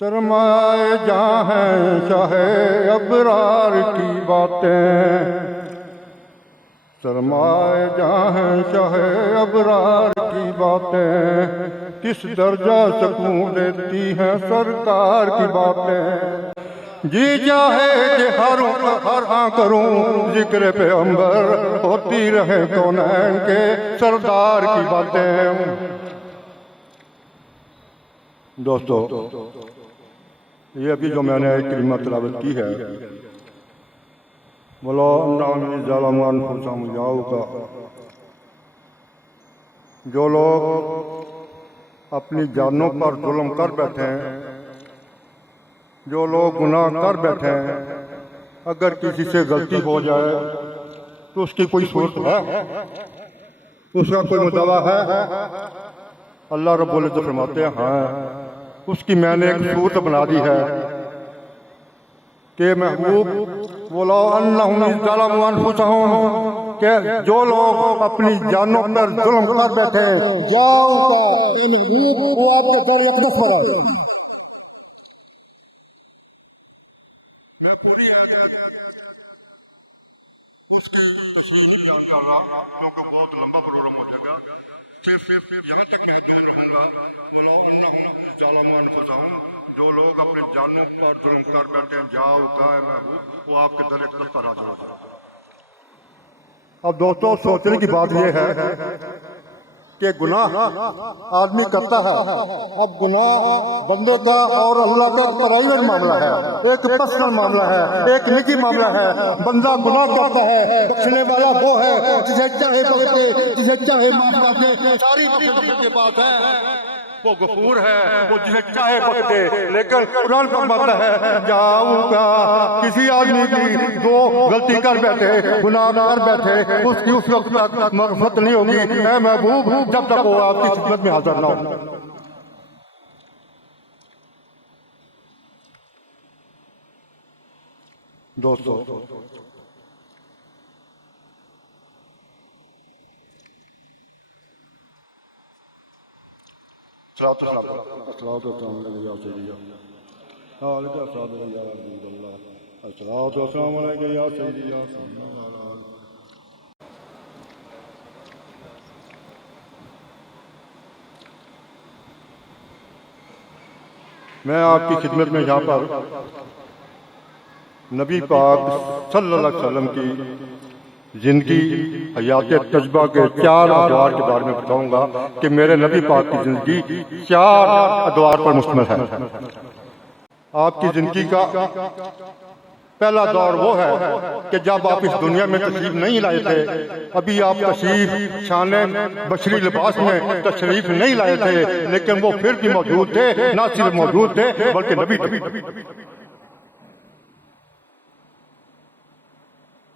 سرمایہ جہاں ہیں شاہ ابرار کی باتیں، سرمایہ جہاں ہیں شاہ ابرار کی باتیں، کس درجہ سکون دیتی ہیں سرکار کی باتیں۔ جی چاہے کہ ہر آن کروں ذکر پیغمبر، ہوتی رہے کونین کے سردار کی باتیں۔ دوستو، یہ ابھی جو میں نے ایک کلمہ تلاوت کی ہے، وَلَوْ أَنَّهُمْ ظَلَمُوا أَنفُسَهُمْ جَاءُوكَ، جو لوگ اپنی جانوں پر ظلم کر بیٹھے ہیں، جو لوگ گناہ کر بیٹھے ہیں، اگر کسی سے غلطی ہو جائے تو اس کی کوئی صورت ہے، اس کا کوئی مدعا ہے؟ اللہ رب العزت فرماتے ہیں ہاں، اس کی میں نے ایک صورت بنا دی ہے کہ محبوب وَلَوْ أَنَّهُمْ ظَلَمُوا أَنفُسَهُمْ، کہ جو لوگ اپنی جانوں پر ظلم کر بیٹھے جاؤ کا محبوب وہ آپ کے در اقدس پر آئے۔ میں پوری اس کی تشریح نہیں بیان کر رہا کیونکہ بہت لمبا پروگرام ہو جائے گا، صرف یہاں تک محدود رہوں گا۔ وَلَوْ أَنَّهُمْ ظَلَمُوا أَنفُسَهُمْ، جو لوگ اپنی جانوں پر ظلم کر بیٹھے ہیں جاؤ کا محبوب وہ آپ کے در اقدس پر حاضر ہو جائے۔ اب دوستو، سوچنے کی بات یہ ہے کہ گناہ آدمی کرتا ہے، اب گناہ بندے کا اور اللہ کا پرائیویٹ معاملہ ہے، ایک پرسنل معاملہ ہے، ایک نجی معاملہ ہے۔ بندہ گناہ کرتا ہے، بخشنے والا وہ ہے جسے چاہے بخشے، جسے چاہے معاف کر دے، ساری بخشش کے پاس ہے، وہ غفور ہے، وہ جسے چاہے بخش دے۔ لیکن قرآن فرماتا ہے جاؤ کا کسی آدمی کی دو غلطی کر بیٹھے، گناہ کر بیٹھے، اس کی اس وقت تک مغفرت نہیں ہوگی اے محبوب جب تک وہ آپ کی خدمت میں حاضر نہ ہو۔ دوستو، میں آپ کی خدمت میں یہاں پر نبی پاک صلی اللہ علیہ وسلم کی زندگی حیات تجربہ کے 4 ادوار کے بارے میں بتاؤں گا کہ میرے نبی پاک کی زندگی 4 ادوار پر مشتمل ہے۔ آپ کی زندگی کا پہلا دور وہ ہے کہ جب آپ اس دنیا میں تشریف نہیں لائے تھے، ابھی آپ تشریف شانے بشری لباس میں تشریف نہیں لائے تھے، لیکن وہ پھر بھی موجود تھے، نہ صرف موجود تھے بلکہ نبی تھے۔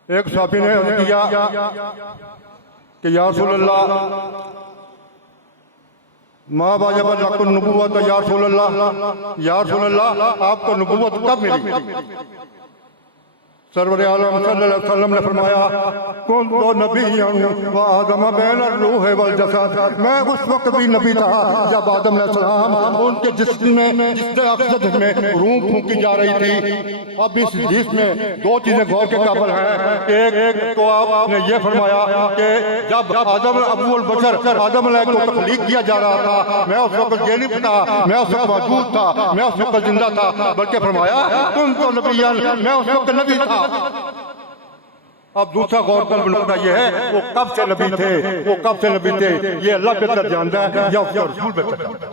ایک صحابی نے عرض کیا کہ یا رسول اللہ ما واجب لکم النبوۃ یا رسول اللہ، یا رسول اللہ آپ کو نبوت کب ملی؟ سرور عالم صلی اللہ علیہ وسلم نے فرمایا کنت نبیا وآدم بین الروح والجسد، میں اس وقت بھی نبی تھا جب آدم علیہ السلام ان کے جسم میں جسد میں روح پھونکی جا رہی تھی۔ اب اس حدیث میں 2 چیزیں غور کے قابل ہیں۔ ایک تو آپ نے یہ فرمایا کہ جب آدم ابو البشر آدم علیہ کو تخلیق کیا جا رہا تھا، میں اس وقت جانب تھا، میں اس وقت موجود تھا، میں اس وقت زندہ تھا، بلکہ فرمایا کنت نبیا، میں اس وقت نبی تھا۔ اب دوسرا غور کا نقطہ یہ ہے وہ کب سے نبی تھے، وہ کب سے نبی تھے یہ اللہ بہتر جانتا ہے یا اس کا رسول بہتر جانتا ہے۔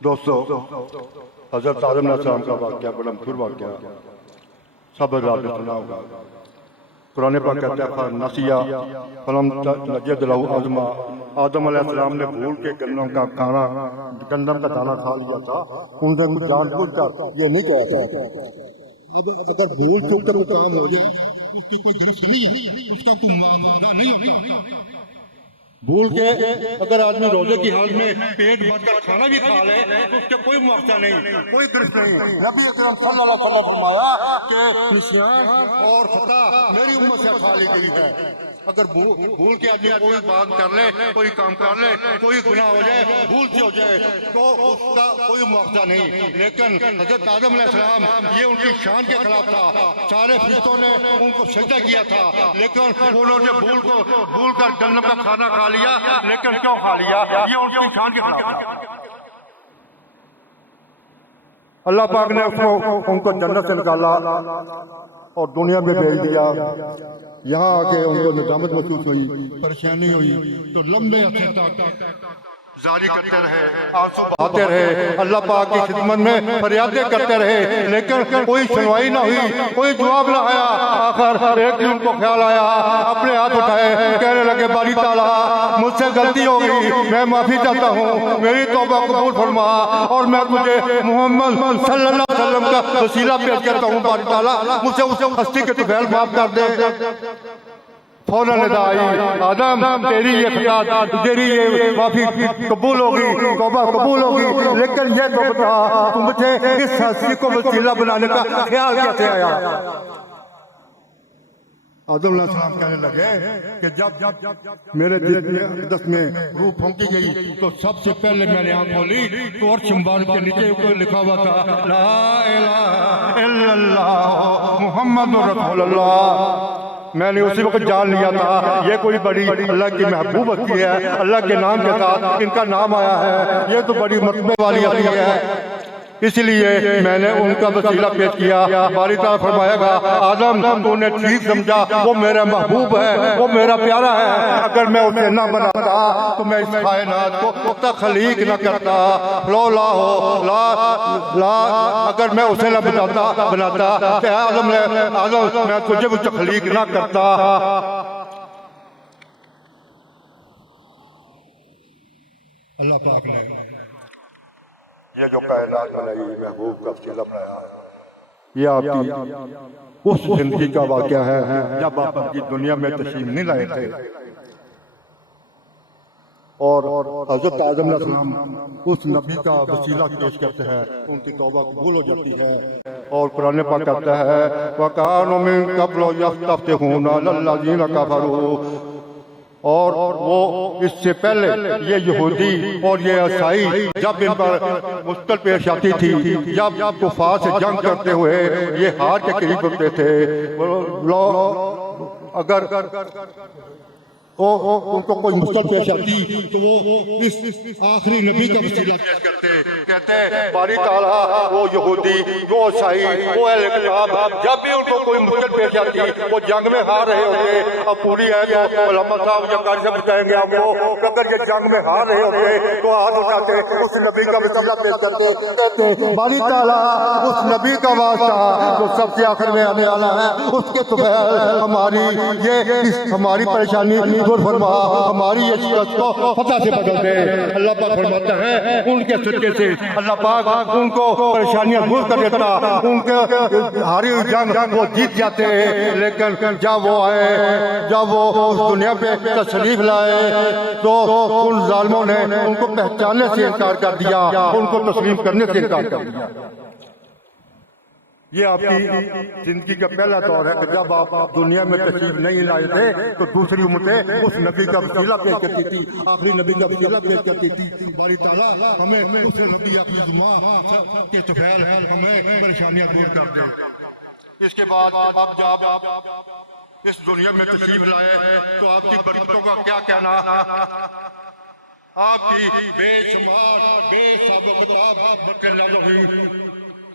دوستو، حضرت آدم علیہ السلام کا واقعہ بڑا مشہور واقعہ سب حضرات نے سنا ہوگا۔ قرآن پاک کہتا ہے فَنَسِیَ فَلَمْ نَجِدْ لَهُ عَزْمًا، آدم علیہ السلام نے بھول کے گندم کا کھانا، گندم کا دانہ کھا لیا تھا، ان نے کچھ جان بوجھ کر یہ نہیں کہا تھا۔ اب اگر بھول چوک کر وہ کام ہو جائے اس کی کوئی گرفت نہیں ہے، اس کا کوئی معاملہ نہیں ہوگا۔ بھول کے اگر آدمی روزے کی حال میں پیٹ بھر کر کھانا بھی کھا لے تو اس کے کوئی معاوضہ نہیں، کوئی گرفت نہیں۔ نبی اکرم صلی اللہ علیہ وسلم فرمایا کہ نسیان اور خطا میری امت سے اٹھا لی گئی ہے۔ اگر بھول کے آدمی کوئی بات کر لے، کوئی کام کر لے، کوئی گناہ ہو جائے، بھول سے ہو جائے تو اس کا کوئی مواخذہ نہیں، لیکن حضرت آدم علیہ السلام یہ ان کی شان کے خلاف تھا، سارے فرشتوں نے ان کو سجدہ کیا تھا، لیکن انہوں نے بھول کر جنت کا کھانا کھا لیا، لیکن کیوں کھا لیا؟ یہ ان کی شان کے خلاف تھا۔ اللہ پاک نے ان کو جنت سے نکالا اور دنیا میں بھیج دیا، یہاں آ کے ان کو ندامت محسوس ہوئی، پریشانی ہوئی، تو لمبے عرصے تک زاری کرتے رہے، آنسو بہاتے رہے، اللہ پاک کی خدمت میں فریادیں کرتے رہے، لیکن کوئی سنوائی نہ ہوئی، کوئی جواب نہ آیا۔ آخر ایک دن ان کو خیال آیا، اپنے ہاتھ اٹھائے، کہنے لگے باری تعالیٰ مجھ سے غلطی ہو گئی، میں معافی چاہتا ہوں، میری توبہ قبول فرما اور میں تجھے محمد صلی اللہ علیہ وسلم کا وسیلہ پیش کرتا ہوں، باری تعالیٰ مجھ سے اس ہستی کے طفیل معاف کر دے۔ فوراً ندا آئی، آدم تیری یہ خطا، تیری یہ معافی قبول ہوگی، توبہ قبول ہوگی، لیکن یہ تو بتا تم مجھے اس ہستی کو وسیلہ بنانے کا خیال کیسے آیا؟ آدم علیہ السلام کہنے لگے کہ جب میرے اقدس میں روح پھونکی گئی تو سب سے پہلے میں نے آنکھ کھولی تو عرش مبارک کے نیچے کوئی لکھا ہوا تھا لا الہ الا اللہ محمد رسول اللہ۔ میں نے اسی وقت جان لیا تھا یہ کوئی بڑی اللہ کی محبوب ہستی ہے، اللہ کے نام کے ساتھ ان کا نام آیا ہے، یہ تو بڑی مرتبے والی ہستی ہے، اس لیے میں نے ان کا وسیلہ پیش کیا۔ باری تعالیٰ فرمائے گا آدم تو نے ٹھیک سمجھا، وہ میرا محبوب ہے، وہ میرا پیارا ہے، اگر میں اسے نہ بناتا تو میں اس کائنات کو تخلیق نہ کرتا، اگر میں اسے نہ بناتا کہ آدم میں تجھے وہ تخلیق نہ کرتا۔ اللہ پاک نے یہ جو کائنات بنائی، محبوب کا وسیلہ بنایا، یہ آپ کی اس زندگی کا واقعہ ہے جب آپ کی دنیا میں تشریف نہیں لائے تھے، اور حضرت آدم علیہ السلام اس نبی کا وسیلہ پیش کرتے ہیں، ان کی توبہ قبول ہو جاتی ہے، اور قرآن پاک کہتا ہے وَكَانُوا مِن قَبْلُ يَسْتَفْتِحُونَ عَلَى الَّذِينَ كَفَرُوا، اور وہ اس سے پہلے یہ یہودی اور یہ عیسائی جب ان پر مشکل پیش آتی تھی، جب کفار سے جنگ کرتے ہوئے یہ ہار کے قریب ہوتے تھے، اگر ان کو کوئی مشکل پیش آتی تو وہ اس آخری نبی کا وسیلہ پیش کرتے، کہتے باری تعالیٰ وہ یہودی، وہ عیسائی، وہ اہل کتاب جب بھی ان کو کوئی مشکل پیش آتی وہ جنگ میں ہار رہے ہوتے، اب پوری ہے تو علماء صاحب یا قاری صاحب بتائیں گے آپ کو، اگر یہ جنگ میں ہار رہے ہوتے تو ہاتھ اٹھاتے اس نبی کا وسیلہ پیش کرتے، کہتے باری تعالیٰ اس نبی کا واسطہ جو سب سے آخر میں آنے والا ہے اس کے طفیل ہماری پریشانی دور فرما، ہماری یہ شکست کو فتح سے بدل دے۔ اللہ پاک فرماتا ہے ان کے صدقے سے اللہ پاک ان کو پریشانیاں دور کر دیتا، ان کے ہاری ہوئی جنگ وہ جیت جاتے، لیکن جب وہ آئے، جب وہ اس دنیا پہ تشریف لائے تو ان ظالموں نے ان کو پہچاننے سے انکار کر دیا، ان کو تسلیم کرنے سے انکار کر دیا۔ یہ آپ کی زندگی کا پہلا دور ہے کہ جب آپ دنیا میں تشریف نہیں لائے تھے تو دوسری امتیں اس نبی کا وسیلہ پیش کرتی تھی، آخری نبی کا وسیلہ پیش کرتی تھی۔ باری تعالیٰ ہمیں اس نبی اپنی زماں کے طفیل ہمیں پریشانیاں دور کر دے۔ اس کے بعد اب جب اس دنیا میں تشریف لائے تو آپ کی برکتوں کا کیا کہنا، آپ کی بے شمار بے حساب و کتاب برکتیں نازل ہوئی۔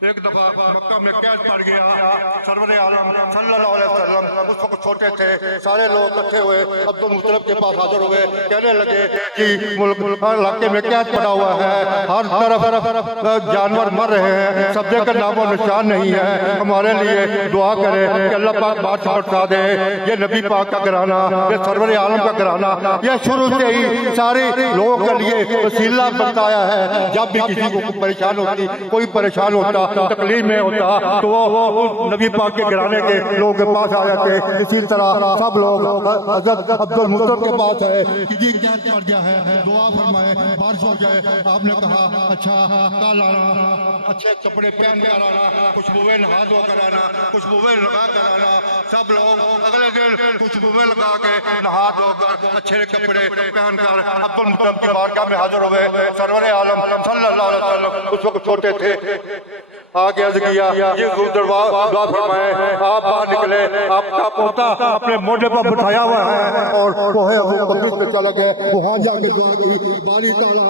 ایک دفعہ مکہ میں قید پڑ گیا، سرور عالم صلی اللہ علیہ وسلم اس وقت چھوٹے تھے، سارے لوگ اکٹھے ہوئے عبد المطلب کے پاس حاضر ہوئے، کہنے لگے کہ ملک ہر علاقے میں قید پڑا ہوا ہے، ہر طرف جانور مر رہے ہیں، سبزے کا نام و نشان نہیں ہے، ہمارے لیے دعا کرے کہ اللہ پاک بادشاہ اٹھا دے۔ یہ نبی پاک کا گھرانہ، یہ سرور عالم کا گھرانہ، یہ شروع سے ہی سارے لوگوں کے لیے وسیلہ بتایا ہے، جب بھی کسی کو پریشان ہوتی، کوئی پریشان ہوتا ہوتا، تکلیف میں ہوتا تو وہ نبی پاک کے گھرانے کے لوگوں کے پاس آ جاتے. اسی طرح سب لوگ حضرت عبد المطلب کے پاس ہے کہ جی کیا پڑ گیا ہے، دعا فرمائے، بارش ہو جائے. آپ نے کہا اچھا کل آنا، اچھے کپڑے پہن کر آنا، خوشبوئیں نہا دھو کر آنا، خوشبوئیں لگا کر آنا. سب لوگ اگلے دن خوشبوئیں لگا کے نہا دھو کر اچھے کپڑے پہن کر عبد المطلب کی بارگاہ میں حاضر ہوئے. سرور عالم صلی اللہ علیہ وسلم اس وقت چھوٹے تھے. آگے عرض کیا یہ دعا فرمائے. آپ باہر نکلے، آپ کا پوتا اپنے موڈے پر بٹھایا ہوا ہے اور کوہ ابو قبیس پہ چلا گئے. وہاں جا کے دعا کی، باری تعالیٰ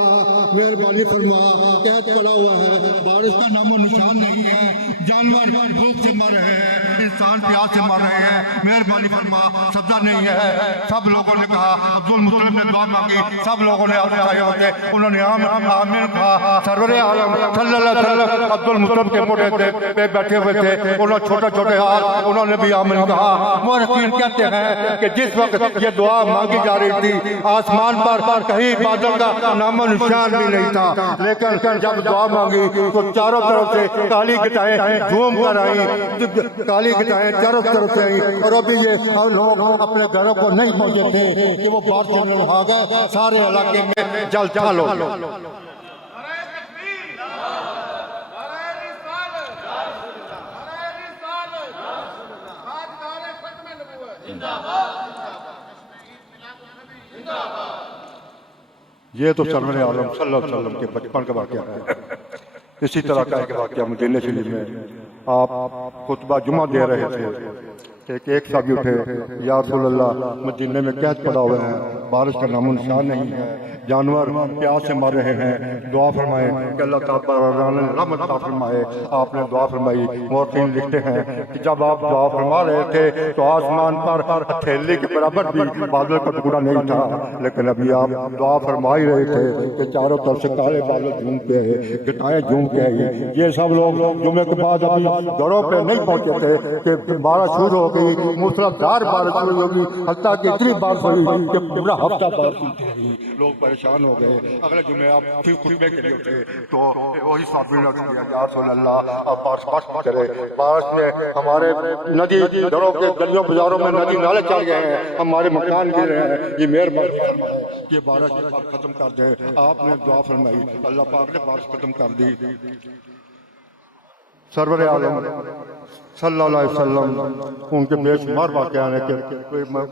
مہربانی فرما، قحط پڑا ہوا ہے، بارش کا نام و نشان نہیں ہے، جانور بھوک سے مر رہے ہیں، انسان پیاس سے مر رہے ہیں، مہربانی فرما، سبزہ نہیں ہے. سب لوگوں نے کہا، عبد المطلب نے دعا مانگی، سب لوگوں نے اٹھائے ہوتے، انہوں نے آمین کہا. سرور عالم صلی اللہ علیہ وسلم عبد المطلب کے موڈے پہ بیٹھے ہوئے تھے، انہوں نے چھوٹے چھوٹے ہاتھ، انہوں نے بھی آمین کہا. مورخین کہتے ہیں کہ جس وقت یہ دعا مانگی جا رہی تھی آسمان پر کہیں بادل کا نام و نشان بھی نہیں تھا، لیکن جب دعا مانگی تو چاروں طرف سے کالی گھٹائیں جھوم کر آئیں، کالی گھٹائیں چاروں طرف سے آئیں. اور ابھی یہ لوگ اپنے گھروں کو نہیں پہنچے تھے کہ وہ بارش میں آ گئے، سارے علاقے میں جل تھل ہو گئے. یہ تو سرور عالم صلی اللہ علیہ وسلم کے بچپن کا واقعہ ہے. اسی طرح کا ایک واقعہ مدینہ شریف میں آپ خطبہ جمعہ دے رہے تھے کہ ایک صحابی اٹھے، یا رسول اللہ مدینہ میں قحط پڑا ہوئے ہیں، بارش کا نام و نشان نہیں ہے، جانور پیاس سے مر رہے ہیں، دعا فرمائے کہ اللہ تعالیٰ رحمت عطا فرمائے. آپ نے دعا فرمائی. مورخین لکھتے ہیں کہ جب آپ دعا فرما رہے تھے تو آسمان پر تھیلی کے برابر بھی بادل کا ٹکڑا نہیں تھا، لیکن ابھی آپ دعا فرما ہی رہے تھے کہ چاروں طرف سے کالے بادل جھوم کے گھٹائیں جھوم کے آئی. یہ سب لوگ جمعے کے بعد ابھی گھروں پہ نہیں پہنچے تھے کہ بارش شروع ہو گئی، موسلادھار بارش شروع ہوگی، حتیٰ کہ اتنی بارش ہوئی کہ پورا ہفتہ بارش ہوتی رہی. لوگ پریشان ہو گئے. اگلے جمعے آپ پھر خطبے کے لیے اٹھے تو وہی صحابی نے کیا، یا رسول اللہ آپ بارش بخش کرے، بارش میں ہمارے ندی گھروں کے گلیوں بازاروں میں ندی نالے چل گئے ہیں، ہمارے مکان گر رہے ہیں، یہ مہربانی فرمائے کہ بارش ختم کر دے. آپ نے دعا فرمائی، اللہ پاک نے بارش ختم کر دی. سرور عالم صلی اللہ علیہ وسلم ان کے بے شمار واقعہ ہیں کہ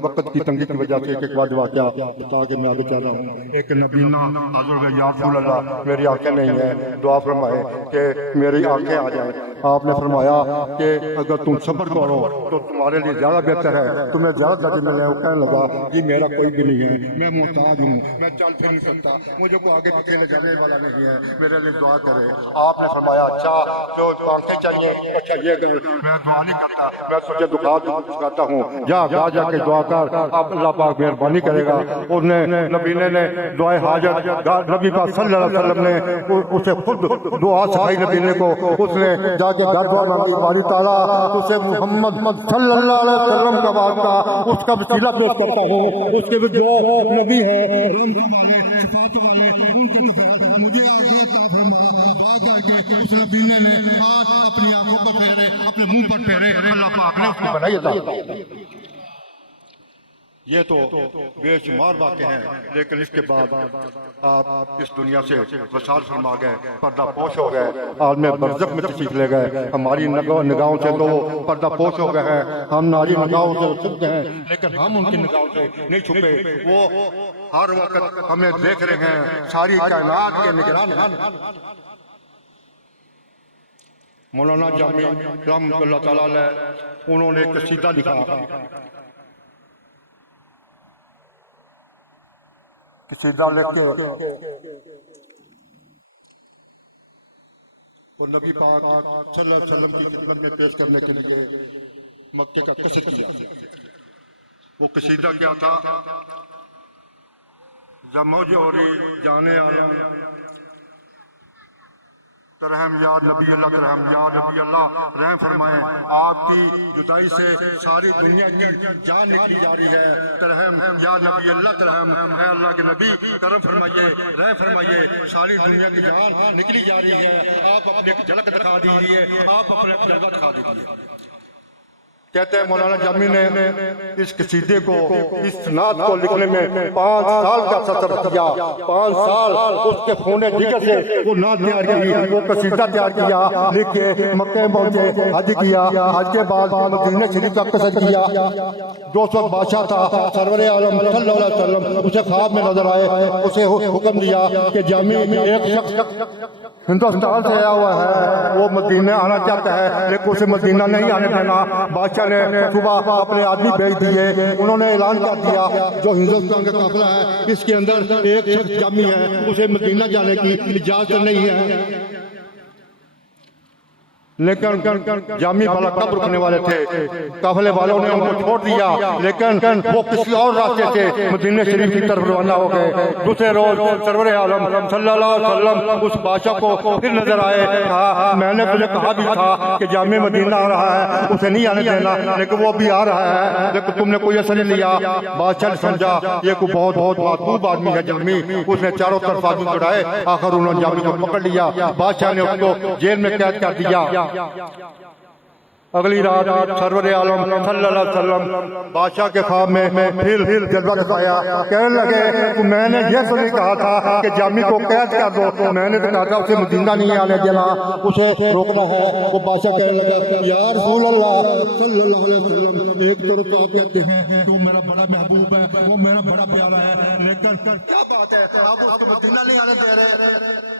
وقت کی تنگی کی وجہ سے ایک بعد واقعہ بتا کے میں آگے چل رہا ہوں. ایک نبینا حضور یا رسول اللہ میری آنکھیں نہیں ہیں، دعا فرمائے کہ میری آنکھیں آ جائیں. آپ نے فرمایا کہ اگر تم صبر کرو تو تمہارے لیے زیادہ بہتر ہے، تمہیں زیادہ درجے ملے. وہ کہنے لگا جی میرا کوئی بھی نہیں ہے، میں محتاج ہوں، میں چل پھر نہیں سکتا، مجھے کو آگے پیچھے لے جانے والا نہیں ہے، میرے لیے دعا کرے. آپ نے فرمایا اچھا جو آنکھیں چاہیے، اچھا یہ کہ میں دعا نہیں کرتا، میں تجھے دکھاتا ہوں، جا کے دعا کر، اب اللہ پاک مہربانی کرے گا. اس نے نبینے نے دعائے حاجت نبی پاک صلی اللہ علیہ وسلم نے اسے خود دعا سکھائی نبینے کو. اس نے جا کے در دعا مانگی، باری تعالیٰ اسے محمد صلی اللہ علیہ وسلم کا واسطہ اس کا وسیلہ پیش کرتا ہوں، اس کے جو نبی ہیں رحمت والے صفات والے ان کے مجھے آگے عطا فرما. دعا کر کے اس نبینے نے اپنی آنکھوں پر پھیرے، اپنے منہ پر پھیرے، اللہ پاک نے اس کو بنائی عطا. یہ تو بے شمار واقع ہیں، لیکن اس کے بعد آپ اس دنیا سے وصال فرما گئے، پردہ پوش ہو گئے، عالم برزخ میں تشریف لے گئے. ہماری نگاہوں سے تو وہ پردہ پوش ہو گئے ہیں، ہم ناری نگاہوں سے چھپ گئے ہیں، لیکن ہم ان کی نگاہوں سے نہیں چھپے. وہ ہر وقت ہمیں دیکھ رہے ہیں، ساری کائنات کے نگران ہیں. مولانا جامی رحمۃ اللہ تعالیٰ علیہ انہوں نے ایک قصیدہ لکھا، قصیدہ لکھ کے وہ نبی پاک صلی اللہ علیہ وسلم کی خدمت میں پیش کرنے کے لیے مکے کا قصد کیا. وہ قصیدہ کیا تھا؟ زموج اوری جانے عالم رحم یا نبی اللہ رحم یا نبی اللہ رحم فرمائیں. آپ کی جدائی سے ساری دنیا کی جان نکلی جا رہی ہے. رحم یا نبی اللہ رحم اے اللہ کے نبی کرم فرمائیے رحم فرمائیے. ساری دنیا کی جان نکلی جا رہی ہے. آپ اپنے ایک جھلک دکھا دیجیے. آپ اپنے ایک جھلک دکھا دیجیے. کہتے ہیں مولانا جامی نے اس قصیدے کو اس نعت کو لکھنے میں 5 سال کا سفر کیا. 5 سال اس کے خون جگر سے وہ نعت تیار کی, وہ قصیدہ تیار کیا, لکھ کے مکہ پہنچے, حج کیا. حج کے بعد مدینہ شریف کا قصد کیا. جو اس وقت بادشاہ تھا سرور عالم صلی اللہ علیہ وسلم اسے خواب میں نظر آئے. اسے حکم دیا کہ جامی ایک شخص ہندوستان سے آیا ہوا ہے, وہ مدینہ آنا چاہتا ہے لیکن اسے مدینہ نہیں آنے دینا. بادشاہ نے صبح اپنے آدمی بھیج دیے. انہوں نے اعلان کر دیا جو ہندوستان کا قافلہ ہے اس کے اندر ایک شخص جامی ہے, اسے مدینہ جانے کی اجازت نہیں ہے. لیکن جامی بڑا کب رکنے والے تھے. قافلے والوں نے ان کو چھوڑ دیا لیکن وہ کسی اور راستے سے مدینہ شریف کی طرف روانہ ہو گئے. دوسرے روز سرور عالم صلی اللہ علیہ وسلم اس بادشاہ کو پھر نظر آئے. کہا میں نے تجھے کہا بھی تھا کہ جامی مدینہ آ رہا ہے, اسے نہیں آنے دینا, لیکن وہ بھی آ رہا ہے لیکن تم نے کوئی اثر نہیں لیا. بادشاہ نے سمجھا یہ کوئی بہت محبوب آدمی ہے جامی. اس نے چاروں طرف آدمی چڑھائے. آخر انہوں نے جامی کو پکڑ لیا. بادشاہ نے اس کو جیل میں قید کر دیا. اگلی رات سرور عالم صلی اللہ علیہ وسلم بادشاہ کے خواب میں پھر جذبہ دکھایا. کہنے لگے میں نے یہ تو نہیں کہا تھا کہ جامی کو قید کر دو, میں نے تو کہا تھا اسے مدینہ نہیں آنے دینا, اسے روکنا ہے. وہ بادشاہ کہنے لگا یا رسول اللہ صلی اللہ علیہ وسلم ایک طرف تو آپ کہتے ہیں تو میرا بڑا محبوب ہے, وہ میرا بڑا پیارا ہے, لیکن کیا بات ہے آپ اس کو مدینہ نہیں آنے دے رہے.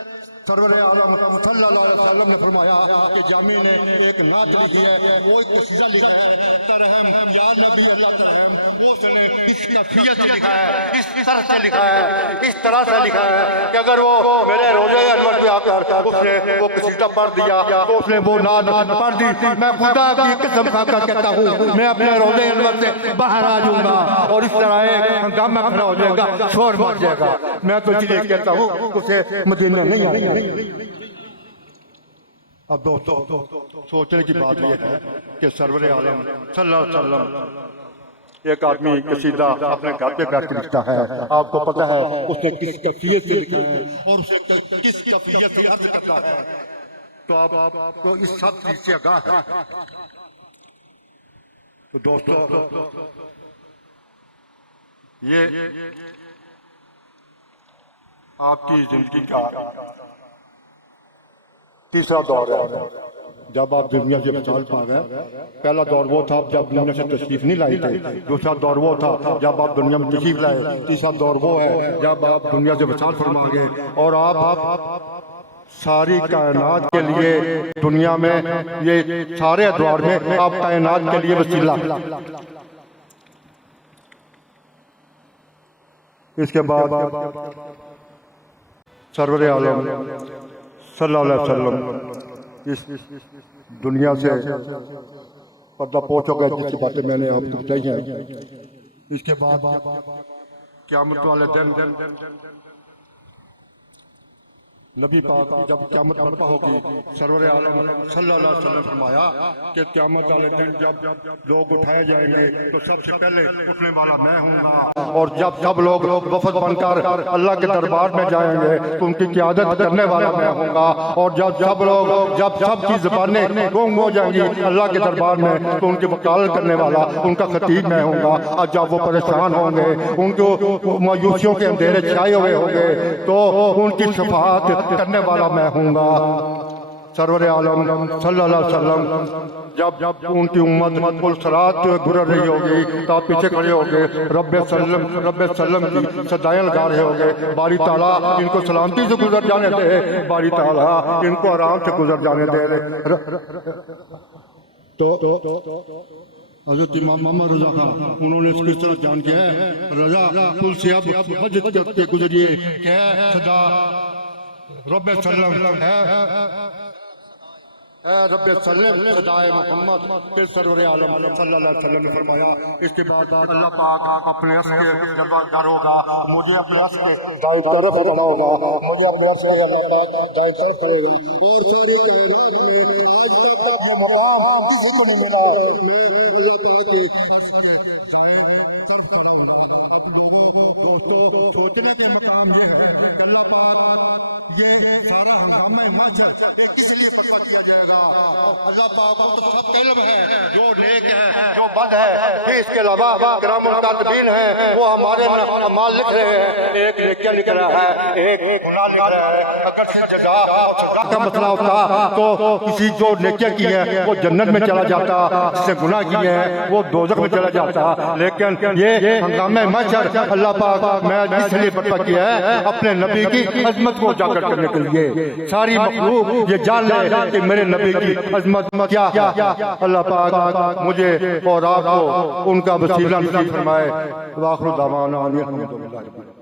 سرور عالم صلی اللہ علیہ وسلم نے فرمایا کہ جامی نے ایک نعت لکھی ہے, وہ ایک قصیدہ لکھا ہے ترحم یا نبی اللہ ترحم. اس نے اس کیفیت سے لکھا ہے, اس طرح سے لکھا ہے, اس طرح سے لکھا ہے کہ اگر وہ میرے روزے انور پہ آ کر اس نے وہ قصیدہ پڑھ دیا تو اس نے وہ نعت پڑھ دی. میں خدا کی قسم کھا کر کہتا ہوں میں اپنے روزے انور سے باہر آ جاؤں گا اور اس طرح ایک ہنگامہ کھڑا ہو جائے گا, شور مچ جائے گا. میں تو اس لیے کہتا ہوں اسے مدینہ نہیں آنے. اب دوستو سوچنے کی بات یہ ہے کہ سرور عالم صلی اللہ علیہ وسلم ایک آدمی قصیدہ اپنے گھر پہ بیٹھ کے لکھتا ہے. آپ کو پتہ ہے اس نے کس کیفیت سے لکھا ہے اور اس نے کس کیفیت سے عرض کرتا ہے, تو آپ کو اس سب چیز سے آگاہ ہے. تو دوستو یہ آپ کی زندگی کا تیسرا دور ہے جب آپ دنیا سے وصال پا گئے. پہلا دور وہ تھا جب دنیا سے تشریف نہیں لائی تھے. دوسرا دور وہ تھا جب آپ دنیا میں تشریف لائے. تیسرا دور وہ ہے جب آپ دنیا سے وصال فرما گئے اور آپ ساری کائنات کے لیے دنیا میں یہ سارے ادوار میں آپ کائنات کے لیے وسیلہ. اس کے بعد سرور عالم صلی اللہ علیہ وسلم اس دنیا سے پردہ پوش ہو گئے, جس کی باتیں میں نے آپ کو بتائی ہیں. اس کے بعد قیامت والے دن نبی پاک جب قیامت برپا ہوگی سرور عالم صلی اللہ علیہ وسلم فرمایا کہ قیامت والے دن جب لوگ اٹھائے جائیں گے تو سب سے پہلے اٹھنے والا میں ہوں گا, اور جب سب لوگ وفد بن کر اللہ کے دربار میں جائیں گے تو ان کی قیادت کرنے والا میں ہوں گا, اور جب سب کی زبانیں گونگ ہو جائیں گی اللہ کے دربار میں تو ان کی وکالت کرنے والا ان کا خطیب میں ہوں گا. اور جب وہ پریشان ہوں گے, ان کو مایوسیوں کے اندھیرے چھائے ہوئے ہوں گے تو ان کی شفاعت کرنے والا میں ہوں گا. سرور عالم صلی اللہ علیہ وسلم جب ان کی امت الصراط گزر رہی ہوگی تو آپ پیچھے کھڑے ہوگے رب سلم کی صدائیں لگا رہے ہوگے. باری تعالیٰ ان کو سلامتی سے گزر جانے دے, باری تعالیٰ ان کو آرام سے گزر جانے دے. تو حضرت امام محمد رضا خان انہوں نے اس کس طرح جان کیا ہے, رضا کل سے اب حجت کرتے گزریے کہ صدا رب سلم ہے اے رب سلم خدائے محمد کے سرور عالم صلی اللہ علیہ وسلم نے فرمایا اس کے بعد اللہ پاک اپنے عرش کے جب در ہوگا مجھے اپنے عرش کے دائیں طرف کھڑا ہوگا مجھے اپنے عرش کے اللہ پاک دائیں طرف کھڑے گا اور ساری کائنات میں آج تک اپنا مقام کسی کو نہیں ملا میں اللہ پاک کے عرش کے دائیں طرف کھڑا ہوگا اب لوگوں دوستوں سوچنے کے مقام یہ ہے اللہ پاک یہ سارا ہنگامہ محشر کس لیے برپا کیا جائے گا اللہ پاک کو سب علم ہے جو نیک ہے جو بد ہے اس کے علاوہ کرام الکاتبین ہیں وہ ہمارے اعمال لکھ رہے ہیں ایک نیکیاں لکھ رہا ہے ایک گناہ لکھ رہا ہے اگر سے جزا کا مسئلہ ہوتا تو کسی جو نیکیاں کی ہے وہ جنت میں چلا جاتا جس نے گناہ کیے ہیں وہ دوزخ میں چلا جاتا لیکن یہ ہنگامہ محشر اللہ پاک میں اس لیے برپا کیا ہے اپنے نبی کی عظمت کو اجاگر کرنے کے لیے ساری مخلوق یہ جان لے کہ میرے نبی کی عظمت کیا ہے اللہ پاک مجھے اور آپ کو ان کا وسیلہ نصیب فرمائے وآخر دعوانا الحمدللہ